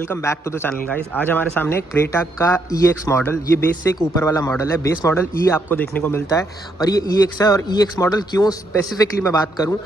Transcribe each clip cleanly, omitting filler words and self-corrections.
Welcome back to the channel guys. आज हमारे सामने क्रेटा का EX मॉडल, ये बेस से एक ऊपर वाला मॉडल है। बेस मॉडल E आपको देखने को मिलता है और ये EX है। और EX मॉडल क्यों स्पेसिफिकली मैं बात करूं,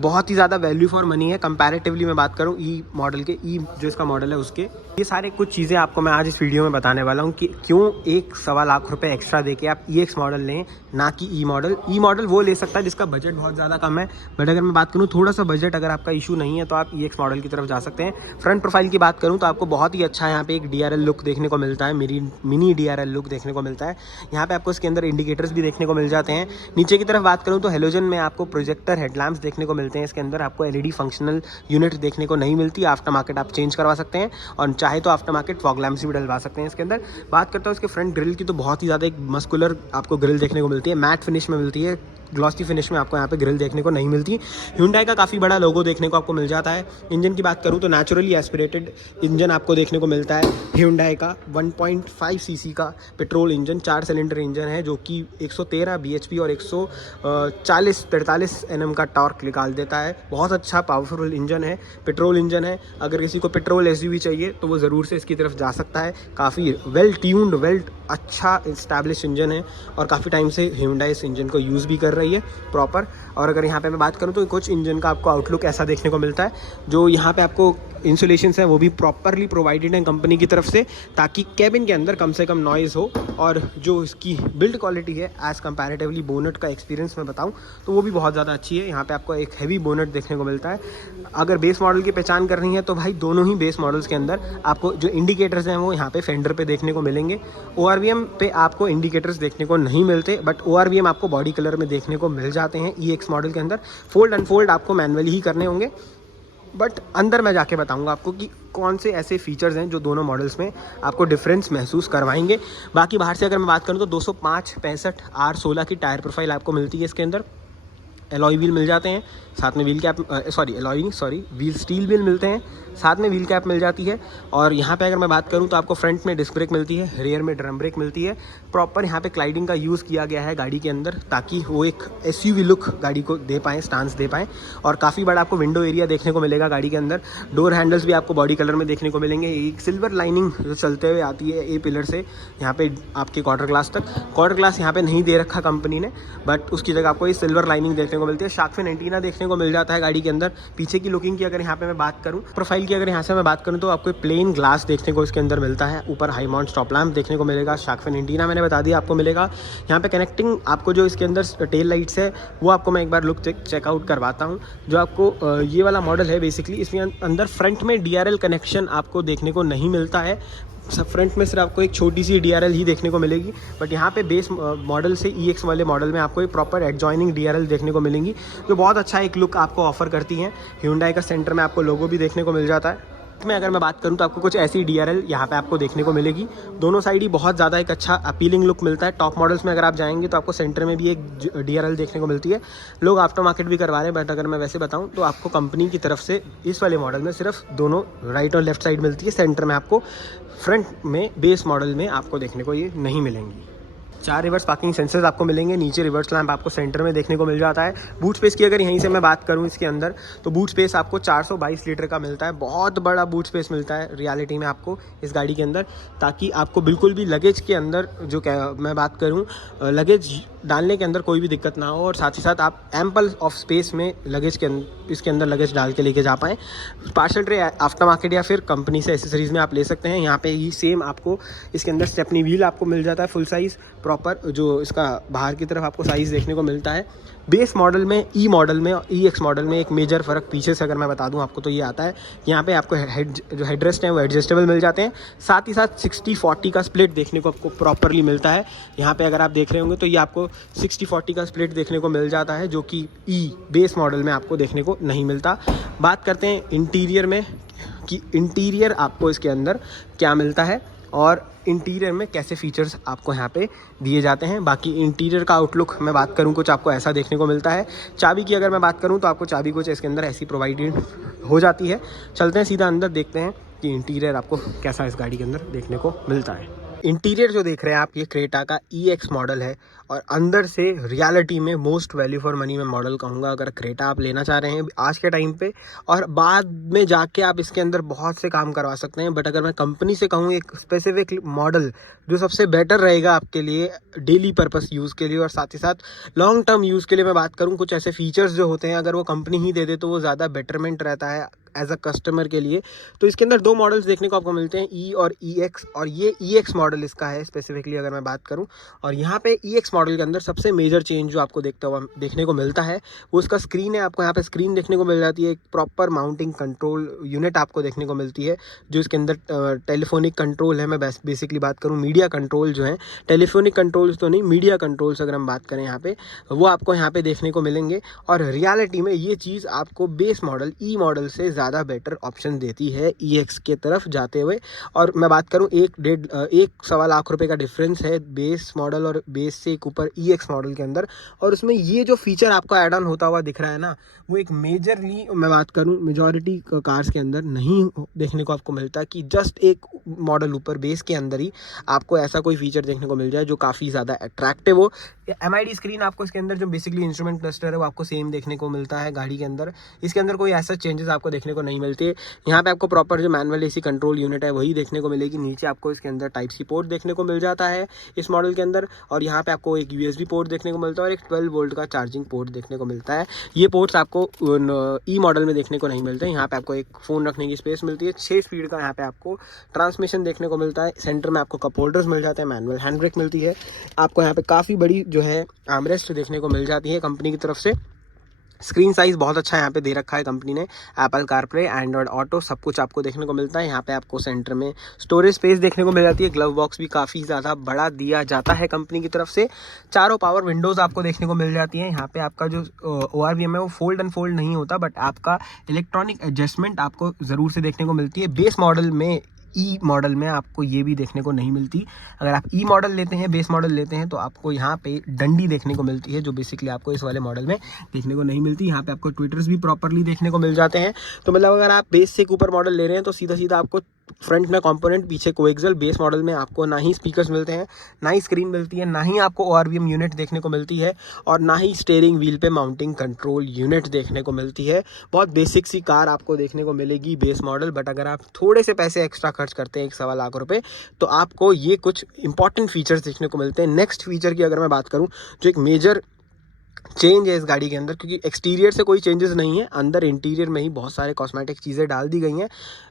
बहुत ही ज़्यादा वैल्यू फॉर मनी है कंपैरेटिवली मैं बात करूं E मॉडल के, E जो इसका मॉडल है उसके। ये सारे कुछ चीज़ें आपको मैं आज इस वीडियो में बताने वाला हूँ कि क्यों 1.25 लाख रुपये एक्स्ट्रा देके आप EX मॉडल लें, ना कि E मॉडल। E मॉडल वो ले सकता है जिसका बजट बहुत ज़्यादा कम है, बट अगर मैं बात करूँ थोड़ा सा बजट अगर आपका इशू नहीं है तो आप EX मॉडल की तरफ जा सकते हैं। फ्रंट प्रोफाइल की बात करूँ तो आपको बहुत ही अच्छा यहाँ पे एक DRL लुक देखने को मिलता है, मिनी DRL लुक देखने को मिलता है। यहाँ पे आपको इसके अंदर इंडिकेटर्स भी देखने को मिल जाते हैं। नीचे की तरफ बात करूँ तो हेलोजन में आपको प्रोजेक्टर हेडलैम्प्स देखने को मिलते हैं। इसके अंदर आपको LED फंक्शनल यूनिट देखने को नहीं मिलती। आफ्टर मार्केट आप चेंज करवा सकते हैं और चाहे तो आफ्टर मार्केट फॉग लैम्प्स भी डलवा सकते हैं इसके अंदर। बात करता हूँ इसके फ्रंट ग्रिल की तो बहुत ही ज़्यादा एक मस्कुलर आपको ग्रिल देखने को मिलती है, मैट फिनिश में मिलती है, ग्लॉसी फिनिश में आपको यहाँ पे ग्रिल देखने को नहीं मिलती। Hyundai का काफ़ी बड़ा लोगो देखने को आपको मिल जाता है। इंजन की बात करूँ तो नेचुरली एस्पिरेटेड इंजन आपको देखने को मिलता है। Hyundai का 1.5 सीसी का पेट्रोल इंजन, 4 सिलेंडर इंजन है जो कि 113 bhp और 143 Nm का टॉर्क निकाल देता है। बहुत अच्छा पावरफुल इंजन है, पेट्रोल इंजन है। अगर किसी को पेट्रोल SUV चाहिए तो वो ज़रूर से इसकी तरफ जा सकता है। काफ़ी वेल ट्यून्ड, वेल अच्छा इस्टेब्लिश इंजन है और काफ़ी टाइम से Hyundai इस इंजन को यूज़ भी कर रही है प्रॉपर। और अगर यहाँ पे मैं बात करूँ तो कुछ इंजन का आपको आउटलुक ऐसा देखने को मिलता है, जो यहाँ पे आपको इंसुलेशंस हैं वो भी प्रॉपरली प्रोवाइडेड हैं कंपनी की तरफ से, ताकि कैबिन के अंदर कम से कम नॉइज़ हो। और जो इसकी बिल्ड क्वालिटी है एज़ कंपैरेटिवली बोनट का एक्सपीरियंस मैं बताऊँ तो वो भी बहुत ज़्यादा अच्छी है। यहाँ पे आपको एक हैवी बोनट देखने को मिलता है। अगर बेस मॉडल की पहचान करनी है तो भाई दोनों ही बेस मॉडल्स के अंदर आपको जो इंडिकेटर्स हैं वो यहाँ पे फेंडर पे देखने को मिलेंगे। ORVM पे आपको इंडिकेटर्स देखने को नहीं मिलते, बट ORVM आपको बॉडी कलर में देखने को मिल जाते हैं EX मॉडल के अंदर। फोल्ड अनफोल्ड आपको मैनुअली ही करने होंगे, बट अंदर मैं जाके बताऊंगा आपको कि कौन से ऐसे फीचर्स हैं जो दोनों मॉडल्स में आपको डिफरेंस महसूस करवाएंगे। बाकी बाहर से अगर मैं बात करूं तो 205/65 R16 की टायर प्रोफाइल आपको मिलती है इसके अंदर। एलॉय व्हील मिल जाते हैं, साथ में wheel cap, wheel steel wheel मिलते हैं, साथ में व्हील कैप मिल जाती है। और यहाँ पे अगर मैं बात करूँ तो आपको फ्रंट में डिस्क ब्रेक मिलती है, रियर में ड्रम ब्रेक मिलती है। प्रॉपर यहाँ पे क्लाइडिंग का यूज़ किया गया है गाड़ी के अंदर, ताकि वो एक SUV लुक गाड़ी को दे पाएँ, स्टांस दे पाएँ। और काफ़ी बड़ा आपको विंडो एरिया देखने को मिलेगा गाड़ी के अंदर। डोर हैंडल्स भी आपको बॉडी कलर में देखने को मिलेंगे। एक सिल्वर लाइनिंग जो चलते हुए आती है A पिलर से यहाँ पे आपके क्वार्टर ग्लास तक। क्वार्टर ग्लास यहाँ पे नहीं दे रखा कंपनी ने, बट उसकी जगह आपको ये सिल्वर लाइनिंग देखने को मिलती है। शार्क फिन एंटीना देखने को मिल जाता है गाड़ी के अंदर। पीछे की लुकिंग की अगर यहाँ पे मैं बात करूँ, प्रोफाइल की अगर यहाँ से मैं बात करूँ तो आपको प्लेन ग्लास देखने को इसके अंदर मिलता है। ऊपर हाई माउंट स्टॉप लैम्प देखने को मिलेगा। शार्क फिन एंटीना मैंने बता दिया आपको मिलेगा। यहाँ पे कनेक्टिंग आपको जो इसके अंदर टेल लाइट्स है वो आपको मैं एक बार लुक चेकआउट करवाता हूँ। जो आपको ये वाला मॉडल है बेसिकली, इसमें अंदर फ्रंट में DRL कनेक्शन आपको देखने को नहीं मिलता है। सब फ्रंट में सिर्फ आपको एक छोटी सी DRL ही देखने को मिलेगी, बट यहाँ पे बेस मॉडल से EX वाले मॉडल में आपको एक प्रॉपर एडजॉइनिंग DRL देखने को मिलेंगी, जो बहुत अच्छा एक लुक आपको ऑफर करती हैं। Hyundai का सेंटर में आपको लोगो भी देखने को मिल जाता है। में अगर मैं बात करूं तो आपको कुछ ऐसी DRL यहाँ पे आपको देखने को मिलेगी। दोनों साइड ही बहुत ज़्यादा एक अच्छा अपीलिंग लुक मिलता है। टॉप मॉडल्स में अगर आप जाएंगे तो आपको सेंटर में भी एक DRL देखने को मिलती है। लोग आफ्टर मार्केट भी करवा रहे हैं, बट अगर मैं वैसे बताऊं तो आपको कंपनी की तरफ से इस वाले मॉडल में सिर्फ दोनों राइट और लेफ्ट साइड मिलती है। सेंटर में आपको, फ्रंट में बेस मॉडल में आपको देखने को ये नहीं मिलेंगी। 4 रिवर्स पार्किंग सेंसर्स आपको मिलेंगे। नीचे रिवर्स लैंप आपको सेंटर में देखने को मिल जाता है। बूट स्पेस की अगर यहीं से मैं बात करूं इसके अंदर, तो बूट स्पेस आपको 422 लीटर का मिलता है। बहुत बड़ा बूट स्पेस मिलता है रियलिटी में आपको इस गाड़ी के अंदर, ताकि आपको बिल्कुल भी लगेज के अंदर जो मैं बात करूं, लगेज डालने के अंदर कोई भी दिक्कत ना हो। और साथ ही साथ आप एम्पल ऑफ स्पेस में लगेज के इसके अंदर लगेज डाल के लेके जा पाएँ। पार्सल ट्रे आफ्टर मार्केट या फिर कंपनी से एसेसरीज़ में आप ले सकते हैं। यहाँ पे ही सेम आपको इसके अंदर स्टेपनी व्हील आपको मिल जाता है फुल साइज़ प्रॉपर, जो इसका बाहर की तरफ आपको साइज़ देखने को मिलता है। बेस मॉडल में, E मॉडल में और EX मॉडल में एक मेजर फ़र्क पीछे से अगर मैं बता दूं आपको तो ये आता है, यहाँ पे आपको जो हेडरेस्ट हैं वो एडजस्टेबल मिल जाते हैं। साथ ही साथ 60-40 का स्प्लिट देखने को आपको प्रॉपरली मिलता है। यहाँ पे अगर आप देख रहे होंगे तो ये आपको 60-40 का स्प्लिट देखने को मिल जाता है, जो कि बेस मॉडल में आपको देखने को नहीं मिलता। बात करते हैं इंटीरियर में कि इंटीरियर आपको इसके अंदर क्या मिलता है और इंटीरियर में कैसे फीचर्स आपको यहाँ पे दिए जाते हैं। बाकी इंटीरियर का आउटलुक मैं बात करूँ कुछ आपको ऐसा देखने को मिलता है। चाबी की अगर मैं बात करूँ तो आपको चाबी कुछ इसके अंदर ऐसी प्रोवाइडेड हो जाती है। चलते हैं सीधा अंदर, देखते हैं कि इंटीरियर आपको कैसा इस गाड़ी के अंदर देखने को मिलता है। इंटीरियर जो देख रहे हैं आप, ये क्रेटा का EX मॉडल है और अंदर से रियलिटी में मोस्ट वैल्यू फॉर मनी में मॉडल कहूँगा अगर क्रेटा आप लेना चाह रहे हैं आज के टाइम पे। और बाद में जाके आप इसके अंदर बहुत से काम करवा सकते हैं, बट अगर मैं कंपनी से कहूँ एक स्पेसिफिक मॉडल जो सबसे बेटर रहेगा आपके लिए डेली पर्पस यूज़ के लिए और साथ ही साथ लॉन्ग टर्म यूज़ के लिए मैं बात करूँ, कुछ ऐसे फीचर्स जो होते हैं अगर वो कंपनी ही दे दे तो वो ज़्यादा बेटरमेंट रहता है एज अ कस्टमर के लिए। तो इसके अंदर 2 मॉडल्स देखने को आपको मिलते हैं, E और EX, और ये EX मॉडल इसका है स्पेसिफिकली अगर मैं बात करूं। और यहाँ पे EX मॉडल के अंदर सबसे मेजर चेंज जो आपको देखने को मिलता है वो इसका स्क्रीन है। आपको यहाँ पे स्क्रीन देखने को मिल जाती है, एक प्रॉपर माउंटिंग कंट्रोल यूनिट आपको देखने को मिलती है जो इसके अंदर टेलीफोनिक कंट्रोल है। मैं बेसिकली बात करूँ मीडिया कंट्रोल जो है, टेलीफोनिक कंट्रोल्स तो नहीं, मीडिया कंट्रोल्स अगर हम बात करें यहाँ पे वो आपको यहाँ पे देखने को मिलेंगे। और रियलिटी में ये चीज़ आपको बेस मॉडल E मॉडल से ज़्यादा बेटर ऑप्शन देती है EX के तरफ जाते हुए। और मैं बात करूं 1.25 लाख रुपए का डिफरेंस है बेस मॉडल और बेस से एक ऊपर EX मॉडल के अंदर। और उसमें ये जो फीचर आपको ऐड ऑन होता हुआ दिख रहा है ना, वो एक मेजरली मैं बात करूं मेजॉरिटी कार्स के अंदर नहीं देखने को आपको मिलता कि जस्ट एक मॉडल ऊपर बेस के अंदर ही आपको ऐसा कोई फीचर देखने को मिल जाए जो काफ़ी ज़्यादा अट्रैक्टिव हो। MID स्क्रीन आपको इसके अंदर जो बेसिकली इंस्ट्रूमेंट क्लस्टर है वो आपको सेम देखने को मिलता है गाड़ी के अंदर। इसके अंदर कोई ऐसा चेंजेस आपको देखने को नहीं मिलते। यहाँ पे आपको प्रॉपर जो मैनुअल AC कंट्रोल यूनिट है वही देखने को मिलेगी। नीचे आपको इसके अंदर टाइप C पोर्ट देखने को मिल जाता है इस मॉडल के अंदर, और यहाँ पे आपको एक USB पोर्ट देखने को मिलता है और एक 12 वोल्ट का चार्जिंग पोर्ट देखने को मिलता है। ये पोर्ट्स आपको E मॉडल में देखने को नहीं मिलते। यहाँ पे आपको एक फ़ोन रखने की स्पेस मिलती है, 6 स्पीड का यहाँ पे आपको ट्रांसमिशन देखने को मिलता है। सेंटर में आपको कप होल्डर्स मिल जाते हैं, मैनुअल हैंड ब्रेक मिलती है आपको। यहाँ पे काफ़ी बड़ी जो है आर्मरेस्ट देखने को मिल जाती है कंपनी की तरफ से। स्क्रीन साइज़ बहुत अच्छा यहाँ पे दे रखा है कंपनी ने। एप्पल कारप्ले, एंड्रॉयड ऑटो सब कुछ आपको देखने को मिलता है। यहाँ पे आपको सेंटर में स्टोरेज स्पेस देखने को मिल जाती है। ग्लव बॉक्स भी काफ़ी ज़्यादा बड़ा दिया जाता है कंपनी की तरफ से। चारों पावर विंडोज़ आपको देखने को मिल जाती हैं। यहाँ पे आपका जो ORVM है वो फोल्ड अनफोल्ड नहीं होता, बट आपका इलेक्ट्रॉनिक एडजस्टमेंट आपको ज़रूर से देखने को मिलती है। बेस मॉडल में E मॉडल में आपको ये भी देखने को नहीं मिलती। अगर आप E मॉडल लेते हैं, बेस मॉडल लेते हैं, तो आपको यहाँ पे डंडी देखने को मिलती है जो बेसिकली आपको इस वाले मॉडल में देखने को नहीं मिलती। यहाँ पे आपको ट्विटर्स भी प्रॉपरली देखने को मिल जाते हैं। तो मतलब अगर आप बेस से ऊपर मॉडल ले रहे हैं तो सीधा सीधा आपको फ्रंट में कंपोनेंट, पीछे कोएक्सियल। बेस मॉडल में आपको ना ही स्पीकर्स मिलते हैं, ना ही स्क्रीन मिलती है, ना ही आपको ORVM यूनिट देखने को मिलती है, और ना ही स्टीयरिंग व्हील पे माउंटिंग कंट्रोल यूनिट देखने को मिलती है। बहुत बेसिक सी कार आपको देखने को मिलेगी बेस मॉडल। बट अगर आप थोड़े से पैसे एक्स्ट्रा खर्च करते हैं 1.25 लाख रुपए, तो आपको ये कुछ इंपॉर्टेंट फीचर्स देखने को मिलते हैं। नेक्स्ट फीचर की अगर मैं बात करूँ, जो एक मेजर चेंज है इस गाड़ी के अंदर, क्योंकि एक्सटीरियर से कोई चेंजेस नहीं है, अंदर इंटीरियर में ही बहुत सारे कॉस्मेटिक चीज़ें डाल दी गई हैं।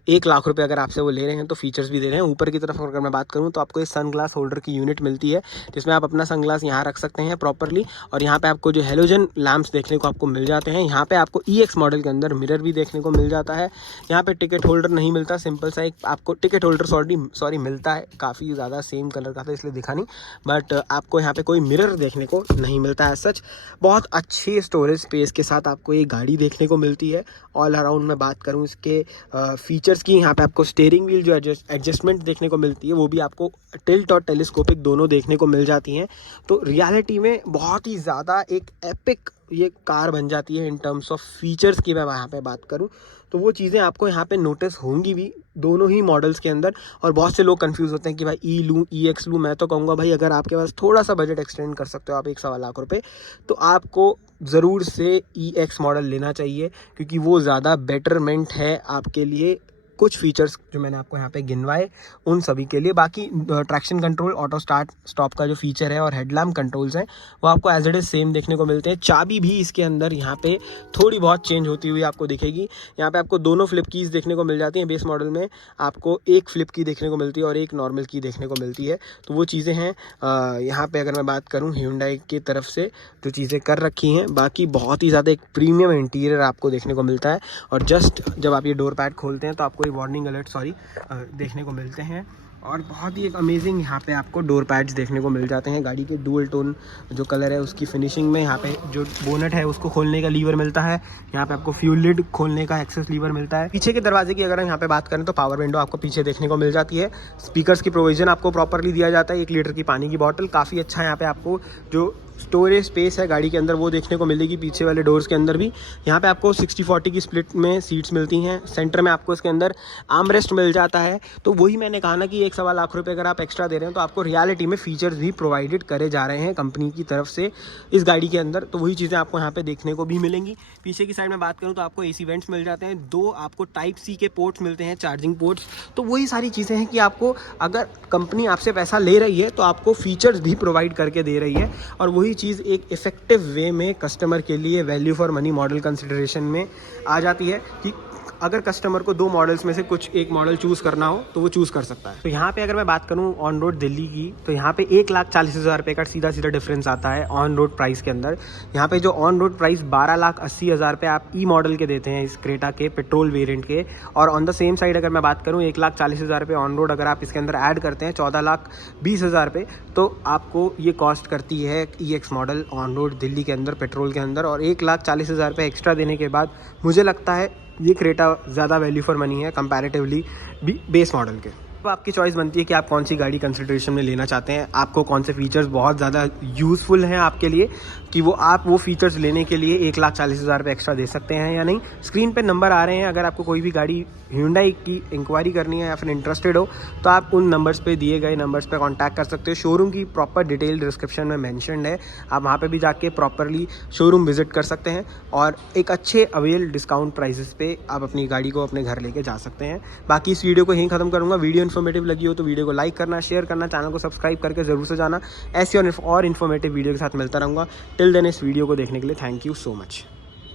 1 लाख रुपए अगर आपसे वो ले रहे हैं तो फीचर्स भी दे रहे हैं। ऊपर की तरफ अगर मैं बात करूं तो आपको इस सनग्लास होल्डर की यूनिट मिलती है जिसमें आप अपना सनग्लास यहाँ रख सकते हैं प्रॉपरली। और यहाँ पे आपको जो हेलोजन लैंप्स देखने को आपको मिल जाते हैं। यहाँ पे आपको EX मॉडल के अंदर मिरर भी देखने को मिल जाता है। यहाँ पे टिकट होल्डर नहीं मिलता, सिंपल सा एक आपको टिकट होल्डर सॉरी मिलता है, काफ़ी ज़्यादा सेम कलर का था इसलिए दिखा नहीं, बट आपको यहाँ पे कोई मिरर देखने को नहीं मिलता है। सच बहुत अच्छी स्टोरेज स्पेस के साथ आपको ये गाड़ी देखने को मिलती है। ऑल अराउंड मैं बात करूँ इसके फीचर्स की, यहाँ पे आपको स्टीयरिंग व्हील जो एडजस्टमेंट देखने को मिलती है वो भी आपको टिल्ट और टेलीस्कोपिक दोनों देखने को मिल जाती हैं। तो रियलिटी में बहुत ही ज़्यादा एक एपिक ये कार बन जाती है इन टर्म्स ऑफ फीचर्स की। मैं यहाँ पे बात करूँ तो वो चीज़ें आपको यहाँ पे नोटिस होंगी भी दोनों ही मॉडल्स के अंदर। और बहुत से लोग कंफ्यूज होते हैं कि भाई E लूँ EX लूँ। मैं तो कहूँगा भाई अगर आपके पास थोड़ा सा बजट एक्सटेंड कर सकते हो आप 1.25 लाख रुपए, तो आपको ज़रूर से EX मॉडल लेना चाहिए, क्योंकि वो ज़्यादा बेटरमेंट है आपके लिए। कुछ फीचर्स जो मैंने आपको यहाँ पे गिनवाए उन सभी के लिए। बाकी traction control, auto start stop का जो फीचर है और हेडलैम्प कंट्रोल्स हैं वो आपको एज इट इज़ सेम देखने को मिलते हैं। चाबी भी इसके अंदर यहाँ पे थोड़ी बहुत चेंज होती हुई आपको दिखेगी। यहाँ पे आपको दोनों फ्लिप कीज़ देखने को मिल जाती हैं। बेस मॉडल में आपको एक फ्लिप की देखने को मिलती है और एक नॉर्मल की देखने को मिलती है। तो वो चीज़ें हैं यहाँ पे अगर मैं बात करूँ Hyundai की तरफ से जो चीज़ें कर रखी हैं। बाकी बहुत ही ज़्यादा एक प्रीमियम इंटीरियर आपको देखने को मिलता है। और जस्ट जब आप ये डोर पैड खोलते हैं तो आपको वार्निंग अलर्ट देखने को मिलते हैं। और बहुत ही एक अमेजिंग यहाँ पे आपको डोर पैड्स देखने को मिल जाते हैं। गाड़ी के डुअल टोन जो कलर है उसकी फिनिशिंग में यहाँ पे जो बोनट है उसको खोलने का लीवर मिलता है। यहाँ पे आपको फ्यूल लिड खोलने का एक्सेस लीवर मिलता है। पीछे के दरवाजे की अगर हम यहाँ पे बात करें तो पावर विंडो आपको पीछे देखने को मिल जाती है। स्पीकर्स की प्रोविजन आपको प्रॉपरली दिया जाता है। 1 लीटर की पानी की बॉटल काफ़ी अच्छा यहाँ पे आपको जो स्टोरेज स्पेस है गाड़ी के अंदर वो देखने को मिलेगी। पीछे वाले डोर्स के अंदर भी यहाँ पे आपको 60-40 की स्प्लिट में सीट्स मिलती हैं। सेंटर में आपको इसके अंदर आर्मरेस्ट मिल जाता है। तो वही मैंने कहा ना कि एक 1-1.25 लाख रुपए अगर आप एक्स्ट्रा दे रहे हैं तो आपको रियलिटी में फीचर्स भी प्रोवाइडेड करे जा रहे हैं कंपनी की तरफ से इस गाड़ी के अंदर। तो वही चीज़ें आपको यहाँ पे देखने को भी मिलेंगी। पीछे की साइड में बात करूँ तो आपको AC वेंट्स मिल जाते हैं, 2 आपको टाइप C के पोर्ट्स मिलते हैं, चार्जिंग पोर्ट्स। तो वही सारी चीज़ें हैं कि आपको अगर कंपनी आपसे पैसा ले रही है तो आपको फीचर्स भी प्रोवाइड करके दे रही है। और वही चीज़ एक इफेक्टिव वे में कस्टमर के लिए value for money model consideration में आ जाती है कि अगर कस्टमर को 2 मॉडल्स में से कुछ एक मॉडल चूज़ करना हो तो वो चूज़ कर सकता है। तो यहाँ पे अगर मैं बात करूँ ऑन रोड दिल्ली की, तो यहाँ पे 1,40,000 रुपये का सीधा डिफरेंस आता है ऑन रोड प्राइस के अंदर। यहाँ पे जो ऑन रोड प्राइस 12,80,000 रुपये आप ई मॉडल के देते हैं इस क्रेटा के पेट्रोल वेरिएंट के, और ऑन द सेम साइड अगर मैं बात करूँ 1,40,000 रुपये ऑन रोड अगर आप इसके अंदर ऐड करते हैं 14,20,000 रुपये, तो आपको ये कॉस्ट करती है EX model on road Delhi के अंदर पेट्रोल के अंदर। और 1,40,000 रुपये एक्स्ट्रा देने के बाद मुझे लगता है ये क्रेटा ज़्यादा वैल्यू फॉर मनी है कंपैरेटिवली बेस मॉडल के। अब आपकी चॉइस बनती है कि आप कौन सी गाड़ी कंसिडरेशन में लेना चाहते हैं, आपको कौन से फीचर्स बहुत ज़्यादा यूज़फुल हैं आपके लिए कि आप वो फीचर्स लेने के लिए 1,40,000 रुपये एक्स्ट्रा दे सकते हैं या नहीं। स्क्रीन पे नंबर आ रहे हैं, अगर आपको कोई भी गाड़ी Hyundai की इंक्वायरी करनी है या फिर इंटरेस्टेड हो तो आप उन नंबर्स पे, दिए गए नंबर्स पे कांटेक्ट कर सकते हो। शोरूम की प्रॉपर डिटेल डिस्क्रिप्शन में मेंशन्ड है, आप वहाँ पे भी जाके प्रॉपरली शोरूम विजिट कर सकते हैं और एक अच्छे अवेल डिस्काउंट प्राइसेस पे आप अपनी गाड़ी को अपने घर लेके जा सकते हैं। बाकी इस वीडियो को यहीं ख़त्म करूँगा। वीडियो इन्फॉर्मेटिव लगी हो तो वीडियो को लाइक करना, शेयर करना, चैनल को सब्सक्राइब करके ज़रूर से जाना। ऐसी और इन्फॉर्मेटिव वीडियो के साथ मिलता रहूँगा। टिल देन इस वीडियो को देखने के लिए थैंक यू सो मच।